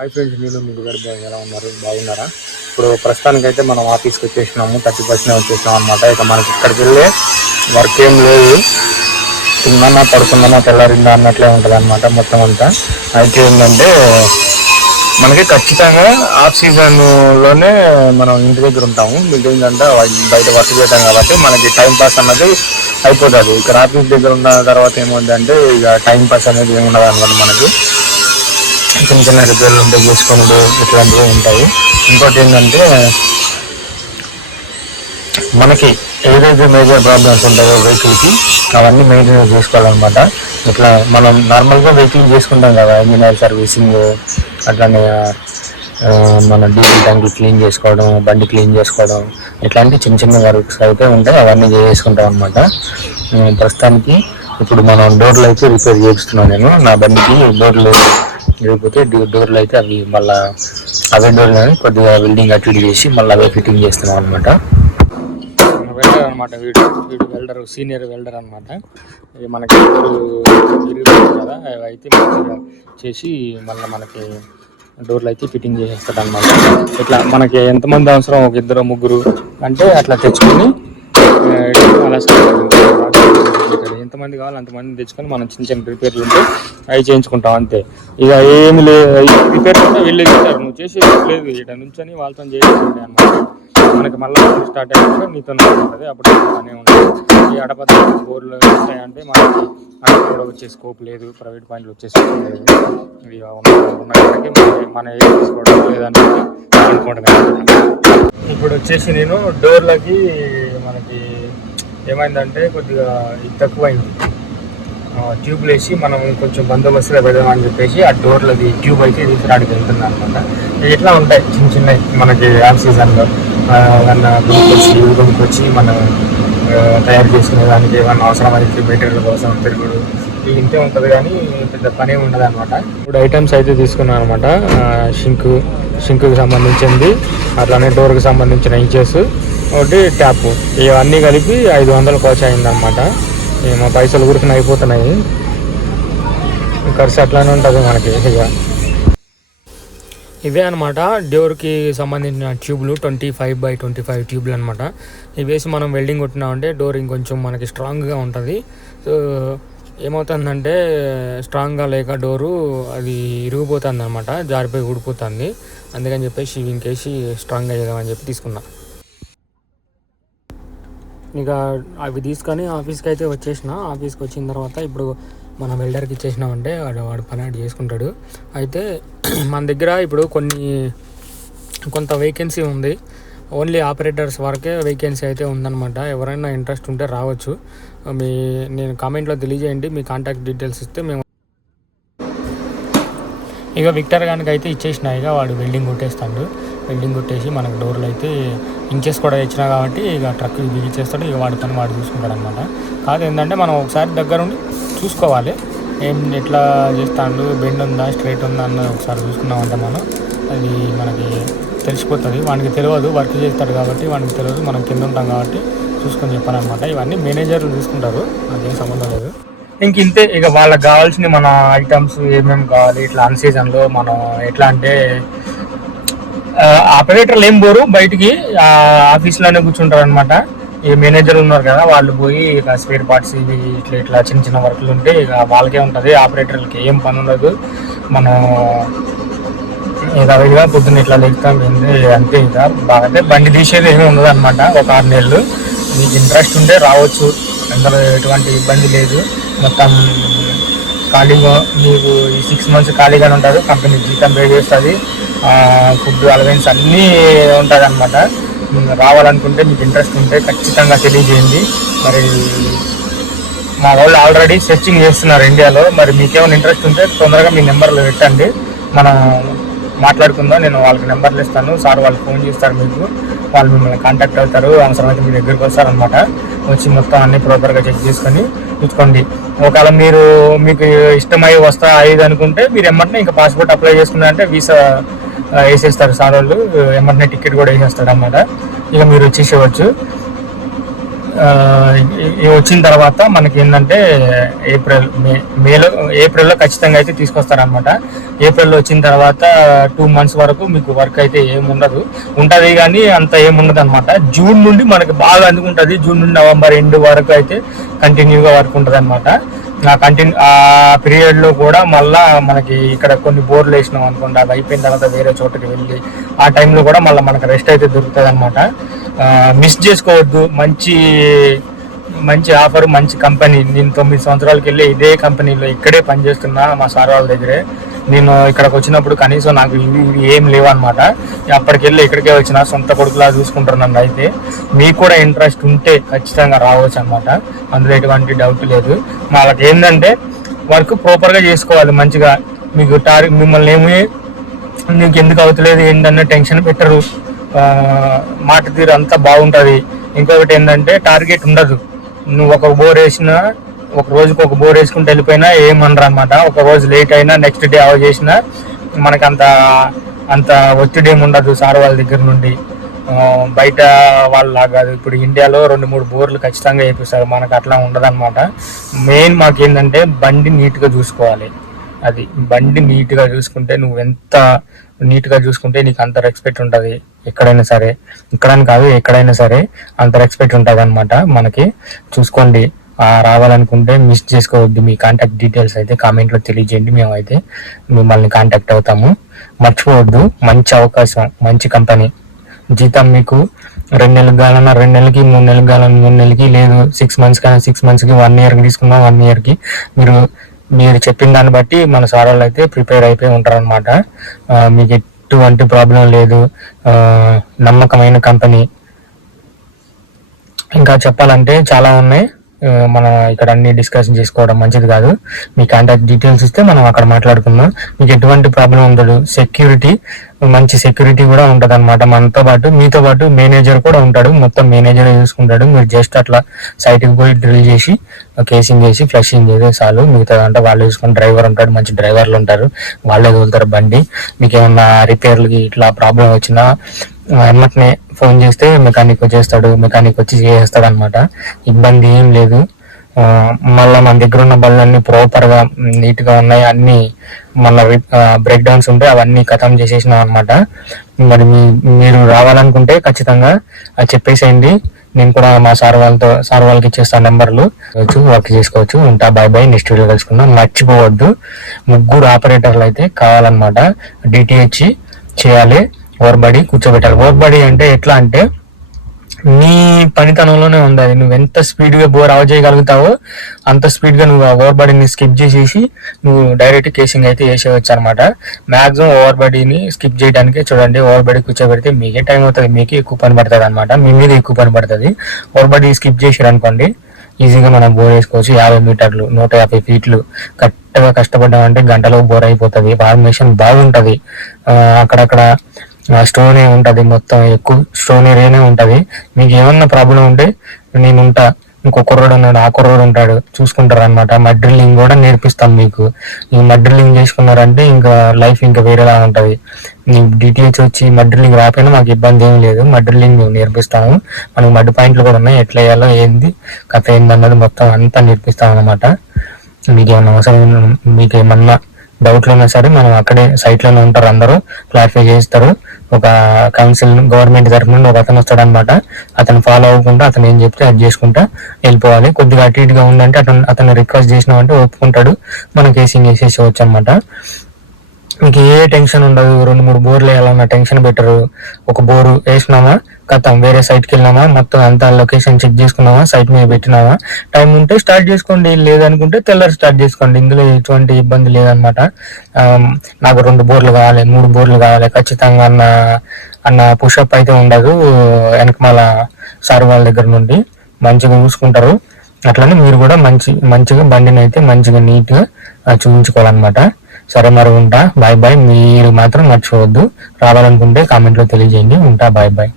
Hi friends నేను మీకు గారు ఎలా ఉన్నారు? బాగున్నారా? ఇప్పుడు ప్రస్తుతానికైతే మనం ఆఫీస్కి వచ్చేసినాము థర్టీ పర్సెంట్ వచ్చేసినాం అనమాట ఇక మనకి ఇక్కడికి వెళ్ళే వర్క్ ఏం లేదు. తిన్నానా పడుతుందన్నా తెల్లారిందా అన్నట్లే ఉంటుంది అనమాట మొత్తం అంతా. అయితే ఏంటంటే మనకి ఖచ్చితంగా ఆఫ్ సీజన్లోనే మనం ఇంటి దగ్గర ఉంటాము. మిగిలిందంటే బయట వర్క్ చేద్దాం కాబట్టి మనకి టైం పాస్ అన్నది అయిపోతుంది. ఇక్కడ ఆఫీస్ దగ్గర ఉన్న తర్వాత ఏముందంటే ఇక టైం పాస్ అనేది ఏమి ఉండదు అనమాట మనకి. చిన్న చిన్న రిపేర్లు ఉంటే చేసుకున్నాడు ఇట్లాంటివి ఉంటాయి. ఇంకోటి ఏంటంటే మనకి ఏదైతే మేజర్ ప్రాబ్లమ్స్ ఉంటాయో వెహికల్కి అవన్నీ మెయింటెనెన్స్ చేసుకోవాలన్నమాట. ఇట్లా మనం నార్మల్గా వెహికల్ చేసుకుంటాం కదా ఇంజనీర్ సర్వీసింగ్ అట్లానే మన డీజిల్ ట్యాంక్ క్లీన్ చేసుకోవడం బండి క్లీన్ చేసుకోవడం ఇట్లాంటి చిన్న చిన్న వర్క్స్ అయితే ఉంటాయి అవన్నీ చేసుకుంటాం అనమాట ప్రస్తుతానికి ఇప్పుడు మనం డోర్లు అయితే రిపేర్ చేస్తున్నాను నేను. నా బండికి డోర్లు లేకపోతే డోర్లు అయితే అవి మళ్ళా అవే డోర్లు కొద్దిగా వెల్డింగ్ అటు ఇటు చేసి మళ్ళీ అవే ఫిట్టింగ్ చేస్తున్నాం అనమాట వెల్డర్ అనమాట వీడు. వీడు వెల్డర్ సీనియర్ వెల్డర్ అనమాట మనకి కదా అవి అయితే మంచిగా చేసి మళ్ళీ మనకి డోర్లు అయితే ఫిట్టింగ్ చేసేస్తాడు అనమాట ఇట్లా మనకి ఎంతమంది అవసరం? ఒక ఇద్దరు ముగ్గురు అంటే అట్లా తెచ్చుకొని అలా ఎంతమంది కావాలి అంతమంది తెచ్చుకొని మనం చిన్న చిన్న రిపేర్లు ఉంటే అవి చేయించుకుంటాం అంతే. ఇక ఏమి లేదు రిపేర్ కూడా వీళ్ళు ఇస్తారు నువ్వు చేసి లేదు. ఇక్కడ నుంచొని వాళ్ళతో చేసి అనమాట మనకి మళ్ళీ స్టార్ట్ అయినప్పుడు నీతో ఉంటుంది. అప్పుడు బాగానే ఉంటుంది. ఈ అడపద బోర్లు వస్తాయంటే మనకి అక్కడ కూడా వచ్చే స్కోప్ లేదు. ప్రైవేట్ పాయింట్లు వచ్చే స్కోప్ లేదు. ఇవి ఉన్న- ఉన్న మన- ఏం తీసుకోవడం లేదని అనుకుంటున్నాను ఇప్పుడు వచ్చేసి నేను డోర్లకి ఏమైందంటే కొద్దిగా ఇది తక్కువైంది. ట్యూబ్లు వేసి మనం కొంచెం బందోబస్తులో పెడదామని చెప్పేసి ఆ డోర్లది ట్యూబ్ అయితే తీసుకురాడికి వెళ్తుంది అనమాట ఇట్లా ఉంటాయి? చిన్న చిన్నవి మనకి ఆఫ్ సీజన్లో. ఏమన్నా కొనుక్కొచ్చి ఇవి కొనుక్కొచ్చి మనం తయారు చేసుకునే దానికి ఏమన్నా అవసరమైతే మెటీరియల్ కోసం తిరుగుడు ఇవి ఇంతే ఉంటుంది కానీ పెద్ద పని ఉండదు అనమాట ఇప్పుడు ఐటమ్స్ అయితే తీసుకున్నాను అనమాట షింక్ షింక్కి సంబంధించింది. అట్లానే డోర్కి సంబంధించిన ఇంచెస్. ఒకటి ట్యాప్. ఇవన్నీ కలిపి ఐదు వందల కోచ్ అయిందనమాట ఇక మా పైసలు గురికిన అయిపోతున్నాయి. ఖర్చు అట్లానే ఉంటుంది మనకి ఇక. ఇవే అనమాట డోర్కి సంబంధించిన ట్యూబ్లు twenty five by twenty five ట్యూబ్లు అనమాట ఇవి వేసి మనం వెల్డింగ్ కొట్టినామంటే డోర్ ఇంకొంచెం మనకి స్ట్రాంగ్గా ఉంటుంది. సో ఏమవుతుందంటే స్ట్రాంగ్గా లేక డోరు అది ఇరిగిపోతుంది అనమాట జారిపోయి ఊడిపోతుంది. అందుకని చెప్పేసి ఇంకేసి స్ట్రాంగ్ అయ్యేదామని చెప్పి తీసుకున్నా. ఇక అవి తీసుకొని ఆఫీస్కి అయితే వచ్చేసిన. ఆఫీస్కి వచ్చిన తర్వాత ఇప్పుడు మనం వెల్డర్కి ఇచ్చేసినామంటే వాడు వాడు పని ఆడు చేసుకుంటాడు. అయితే మన దగ్గర ఇప్పుడు కొన్ని కొంత వేకెన్సీ ఉంది. ఓన్లీ ఆపరేటర్స్ వరకే వేకెన్సీ అయితే ఉందన్నమాట. ఎవరైనా ఇంట్రెస్ట్ ఉంటే రావచ్చు. మీ నేను కామెంట్లో తెలియజేయండి. మీ కాంటాక్ట్ డీటెయిల్స్ ఇస్తే మేము ఇక విక్టర్ గానికి అయితే ఇచ్చేసిన. ఇక వాడు వెల్డింగ్ కొట్టేస్తాడు. వెల్డింగ్ కొట్టేసి మనకు డోర్లు అయితే ఇంచెస్ కూడా ఇచ్చినా కాబట్టి ఇక ట్రక్ బిగించేస్తాడు ఇక వాడి పని వాడు చూసుకుంటాడు అనమాట కాదు ఏంటంటే మనం ఒకసారి దగ్గరుండి చూసుకోవాలి. ఏం ఎట్లా చేస్తాడు బెండ్ ఉందా స్ట్రైట్ ఉందా అన్నది ఒకసారి చూసుకున్నామంటే మనం అది మనకి తెలిసిపోతుంది. వానికి తెలియదు వర్క్ చేస్తాడు కాబట్టి వానికి తెలియదు మనం కింద ఉంటాం కాబట్టి చూసుకొని చెప్పాలన్నమాట. ఇవన్నీ మేనేజర్లు చూసుకుంటారు నాకేం సంబంధం లేదు. ఇంక ఇంతే ఇక వాళ్ళకి కావాల్సిన మన ఐటమ్స్ ఏమేమి కావాలి ఇట్లా అన్ సీజన్లో మనం ఎట్లా అంటే ఆపరేటర్లు ఏం పోరు బయటికి ఆఫీస్లోనే కూర్చుంటారు అనమాట ఈ మేనేజర్ ఉన్నారు కదా వాళ్ళు పోయి ఇక స్పేర్ పార్ట్స్ ఇవి ఇట్లా ఇట్లా చిన్న చిన్న వర్క్లు ఉంటే ఇక వాళ్ళకే ఉంటుంది ఆపరేటర్లకి ఏం పని ఉండదు మనం ఇక ఇక పొద్దున్న ఇట్లా లెక్కాం ఏంది అంతే ఇక బాగా అంటే బండి తీసేది ఏమీ ఉండదు అనమాట ఒక ఆరు నెలలు. మీకు ఇంట్రెస్ట్ ఉంటే రావచ్చు అందులో ఎటువంటి ఇబ్బంది లేదు. మొత్తం ఖాళీగా మీకు ఈ సిక్స్ మంత్స్ ఖాళీగానే ఉంటారు. కంపెనీ జీతం పే చేస్తుంది. ఫుడ్ అలవెన్స్ అన్నీ ఉంటుంది అనమాట రావాలనుకుంటే మీకు ఇంట్రెస్ట్ ఉంటే ఖచ్చితంగా తెలియజేయండి. మరి మా వాళ్ళు ఆల్రెడీ సెర్చింగ్ చేస్తున్నారు ఇండియాలో మరి మీకేమైనా ఇంట్రెస్ట్ ఉంటే తొందరగా మీ నెంబర్లు పెట్టండి. మనం మాట్లాడుకుందాం. నేను వాళ్ళకి నెంబర్లు ఇస్తాను. సార్ వాళ్ళు ఫోన్ చేస్తారు మీకు. వాళ్ళు మిమ్మల్ని కాంటాక్ట్ అవుతారు. అవసరమైతే మీ దగ్గరికి వస్తారనమాట వచ్చి మొత్తం అన్ని ప్రాపర్గా చెక్ చేసుకొని చూసుకోండి ఒకవేళ మీరు మీకు ఇష్టమై వస్తా అయ్యేది అనుకుంటే మీరు ఎమ్మటనే ఇంకా పాస్పోర్ట్ అప్లై చేసుకున్నారంటే వీసా వేసేస్తారు సార్ వాళ్ళు. ఎమ్మటనే టికెట్ కూడా వేసేస్తారు అన్నమాట ఇక మీరు వచ్చేసేవచ్చు వచ్చిన తర్వాత మనకి ఏంటంటే ఏప్రిల్ మే మేలో ఏప్రిల్లో ఖచ్చితంగా అయితే తీసుకొస్తారనమాట ఏప్రిల్లో వచ్చిన తర్వాత టూ మంత్స్ వరకు మీకు వర్క్ అయితే ఏముండదు ఉంటుంది కానీ అంత ఏముండదు అనమాట జూన్ నుండి మనకి బాగా అందుకుంటుంది. జూన్ నుండి నవంబర్ ఎండ్ వరకు అయితే కంటిన్యూగా వర్క్ ఉంటుంది అనమాట ఆ కంటిన్యూ ఆ పీరియడ్లో కూడా మళ్ళా మనకి ఇక్కడ కొన్ని బోర్లు వేసినాం అనుకోండి. అది అయిపోయిన తర్వాత వేరే చోటుకి వెళ్ళి ఆ టైంలో కూడా మళ్ళీ మనకి రెస్ట్ అయితే దొరుకుతుంది అనమాట మిస్ చేసుకోవద్దు. మంచి మంచి ఆఫర్ మంచి కంపెనీ నేను తొమ్మిది సంవత్సరాలకి వెళ్ళి ఇదే కంపెనీలో ఇక్కడే పనిచేస్తున్నా మా సార్ వాళ్ళ దగ్గరే. నేను ఇక్కడికి వచ్చినప్పుడు కనీసం నాకు ఇవి ఇవి ఏం లేవన్నమాట. అప్పటికి వెళ్ళి ఇక్కడికే వచ్చిన సొంత కొడుకులా చూసుకుంటున్నాను అయితే. మీకు కూడా ఇంట్రెస్ట్ ఉంటే ఖచ్చితంగా రావచ్చు అనమాట అందులో ఎటువంటి డౌట్ లేదు. వాళ్ళకి ఏంటంటే వర్క్ ప్రాపర్గా చేసుకోవాలి మంచిగా. మీకు టార్ మిమ్మల్ని ఏమి నీకు ఎందుకు అవుతలేదు ఏంటన్న టెన్షన్ పెట్టరు. మాట తీరు అంతా బాగుంటుంది. ఇంకొకటి ఏంటంటే టార్గెట్ ఉండదు. నువ్వు ఒక బోర్ వేసినా ఒక రోజుకి ఒక బోర్ వేసుకుంటూ వెళ్ళిపోయినా ఏమనరు అనమాట ఒక రోజు లేట్ అయినా నెక్స్ట్ డే అవ చేసినా మనకు అంత అంత ఒత్తిడి ఏమి ఉండదు సార్ వాళ్ళ దగ్గర నుండి. బయట వాళ్ళలా కాదు. ఇప్పుడు ఇండియాలో రెండు మూడు బోర్లు ఖచ్చితంగా వేపిస్తారు మనకు అట్లా ఉండదన్నమాట. మెయిన్ మాకు ఏంటంటే బండి నీట్గా చూసుకోవాలి. అది బండి నీట్గా చూసుకుంటే నువ్వు ఎంత నీట్గా చూసుకుంటే నీకు అంత రెస్పెక్ట్ ఉంటుంది ఎక్కడైనా సరే. ఇక్కడని కాదు ఎక్కడైనా సరే అంత రెస్పెక్ట్ ఉంటుంది అనమాట మనకి. చూసుకోండి. ఆ, రావాలనుకుంటే మిస్ చేసుకోవద్దు మీ కాంటాక్ట్ డీటెయిల్స్ అయితే కామెంట్లో తెలియజేయండి. మేమైతే మిమ్మల్ని కాంటాక్ట్ అవుతాము. మర్చిపోవద్దు. మంచి అవకాశం మంచి కంపెనీ జీతం మీకు రెండు నెలలు కావాలన్నా రెండు నెలలకి మూడు నెలలు కావాలన్నా మూడు నెలలకి లేదు సిక్స్ మంత్స్ కానీ సిక్స్ మంత్స్కి వన్ ఇయర్కి తీసుకున్నా వన్ ఇయర్కి మీరు మీరు చెప్పిన దాన్ని బట్టి మన సార్ వాళ్ళు అయితే ప్రిపేర్ అయిపోయి ఉంటారనమాట మీకు ఎటువంటి ప్రాబ్లం లేదు. నమ్మకమైన కంపెనీ. ఇంకా చెప్పాలంటే చాలా ఉన్నాయి. మనం ఇక్కడ అన్ని డిస్కషన్ చేసుకోవడం మంచిది కాదు. మీ కాంటాక్ట్ డీటెయిల్స్ ఇస్తే మనం అక్కడ మాట్లాడుకుందాం. మీకు ఎటువంటి ప్రాబ్లం ఉండదు. సెక్యూరిటీ మంచి సెక్యూరిటీ కూడా ఉంటుంది అనమాట మనతో పాటు మీతో పాటు మేనేజర్ కూడా ఉంటాడు. మొత్తం మేనేజర్ చూసుకుంటాడు. మీరు జస్ట్ అట్లా సైట్కి పోయి డ్రిల్ చేసి కేసింగ్ చేసి ఫ్లషింగ్ చేసి చాలు. మిగతా అంటే వాళ్ళు చూసుకుని డ్రైవర్ ఉంటాడు. మంచి డ్రైవర్లు ఉంటారు. వాళ్ళే తోలుతారు బండి. మీకు ఏమన్నా రిపేర్లకి ఇట్లా ప్రాబ్లం వచ్చినా వెంటనే ఫోన్ చేస్తే మెకానిక్ వచ్చేస్తాడు మెకానిక్ వచ్చి చేసేస్తాడు అనమాట ఇబ్బంది ఏం లేదు. మళ్ళీ మళ్ళా మన దగ్గర ఉన్న బళ్ళన్నీ ప్రాపర్గా నీట్గా ఉన్నాయి. అన్ని మళ్ళీ బ్రేక్ డౌన్స్ ఉంటే అవన్నీ ఖతం చేసేసినాం అనమాట మరి మీ మీరు రావాలనుకుంటే ఖచ్చితంగా అది చెప్పేసేయండి. నేను కూడా మా సార్ వాళ్ళతో సార్ వాళ్ళకి ఇచ్చేస్తాను నెంబర్లు. వర్క్ చేసుకోవచ్చు. ఉంటా బాయ్ బాయ్. నెక్స్ట్ వీడియో కలుసుకుందాం. మర్చిపోవద్దు. ముగ్గురు ఆపరేటర్లు అయితే కావాలన్నమాట. డిటిహెచ్ చేయాలి. ఓవర్బడి కూర్చోబెట్టాలి. ఓవర్బడి అంటే ఎట్లా అంటే నీ పనితనంలోనే ఉంది అది. నువ్వు ఎంత స్పీడ్గా బోర్ ఆవ్ చేయగలుగుతావో అంత స్పీడ్గా నువ్వు ఓవర్ బాడీని స్కిప్ చేసేసి నువ్వు డైరెక్ట్ కేసింగ్ అయితే వేసేయచ్చు అనమాట మాక్సిమం ఓవర్ బాడీని స్కిప్ చేయడానికి చూడండి ఓవర్ బాడీ కూర్చోబెడితే మీకే టైం అవుతుంది మీకే ఎక్కువ పని పడుతుంది అనమాట మీ మీద ఎక్కువ పని పడుతుంది. ఓవర్ బాడీ స్కిప్ చేసారు అనుకోండి ఈజీగా మనం బోర్ వేసుకోవచ్చు. యాభై మీటర్లు నూట యాభై ఫీట్లు కరెక్ట్గా కష్టపడ్డామంటే గంటలో బోర్ అయిపోతుంది. ఫార్మేషన్ బాగుంటుంది. అక్కడక్కడ స్టోనే ఉంటది మొత్తం ఎక్కువ. స్టోన్ ఏరియానే ఉంటది. మీకు ఏమన్నా ప్రాబ్లం ఉంటే నేను ఉంటా ఇంకో కుర్రోడు ఉన్నాడు ఆ కుర్రోడు ఉంటాడు. చూసుకుంటారు అనమాట మడ్రిల్లింగ్ కూడా నేర్పిస్తాం మీకు. ఈ మడ్రిల్లింగ్ చేసుకున్నారంటే ఇంకా లైఫ్ ఇంకా వేరేలా ఉంటది. నీ డీటెయిల్స్ వచ్చి మడ్రిల్లింగ్ రాకపోయినా మాకు ఇబ్బంది ఏం లేదు. మడ్రిల్లింగ్ మేము నేర్పిస్తాము. మనకు మడ్ పాయింట్లు కూడా ఉన్నాయి. ఎట్లా వేయాలో ఏంది కథ ఏందన్నది మొత్తం అంతా నేర్పిస్తాం అనమాట మీకు ఏమన్నా అవసరం మీకు ఏమన్నా డౌట్లు ఉన్నా సరే మనం అక్కడే సైట్లోనే ఉంటారు అందరూ. క్లారిఫై చేస్తారు ఒక కౌన్సిల్ గవర్నమెంట్ తరఫు నుండి ఒక అతను వస్తాడు అనమాట అతను ఫాలో అవ్వకుండా అతను ఏం చెప్తే అది చేసుకుంటా వెళ్ళిపోవాలి. కొద్దిగా అటు ఇటుగా ఉందంటే అతను అతను రిక్వెస్ట్ చేసినామంటే ఒప్పుకుంటాడు. మనం కేసింగ్ వేసేసేవచ్చు అనమాట మీకు ఏ టెన్షన్ ఉండదు. రెండు మూడు బోర్లు వేయాలన్న టెన్షన్ పెట్టరు ఒక బోరు వేసినామా కథం వేరే సైట్కి కి వెళ్ళినామా మొత్తం అంతా లొకేషన్ చెక్ చేసుకున్నామా సైట్ మీద పెట్టినామా. టైం ఉంటే స్టార్ట్ చేసుకోండి. లేదనుకుంటే తెల్లరి స్టార్ట్ చేసుకోండి. ఇందులో ఎటువంటి ఇబ్బంది లేదనమాట నాకు రెండు బోర్లు కావాలి మూడు బోర్లు కావాలి. ఖచ్చితంగా అన్న అన్న పుషప్ అయితే ఉండదు. వెనకమాల సార్ వాళ్ళ దగ్గర నుండి మంచిగా చూసుకుంటారు. అట్లనే మీరు కూడా మంచి మంచిగా బండిని అయితే మంచిగా నీట్గా చూపించుకోవాలన్నమాట సరే మరి ఉంటా బాయ్ బాయ్. మీరు మాత్రం మర్చిపోవద్దు. రావాలనుకుంటే కామెంట్లో తెలియజేయండి. ఉంటా బాయ్ బాయ్.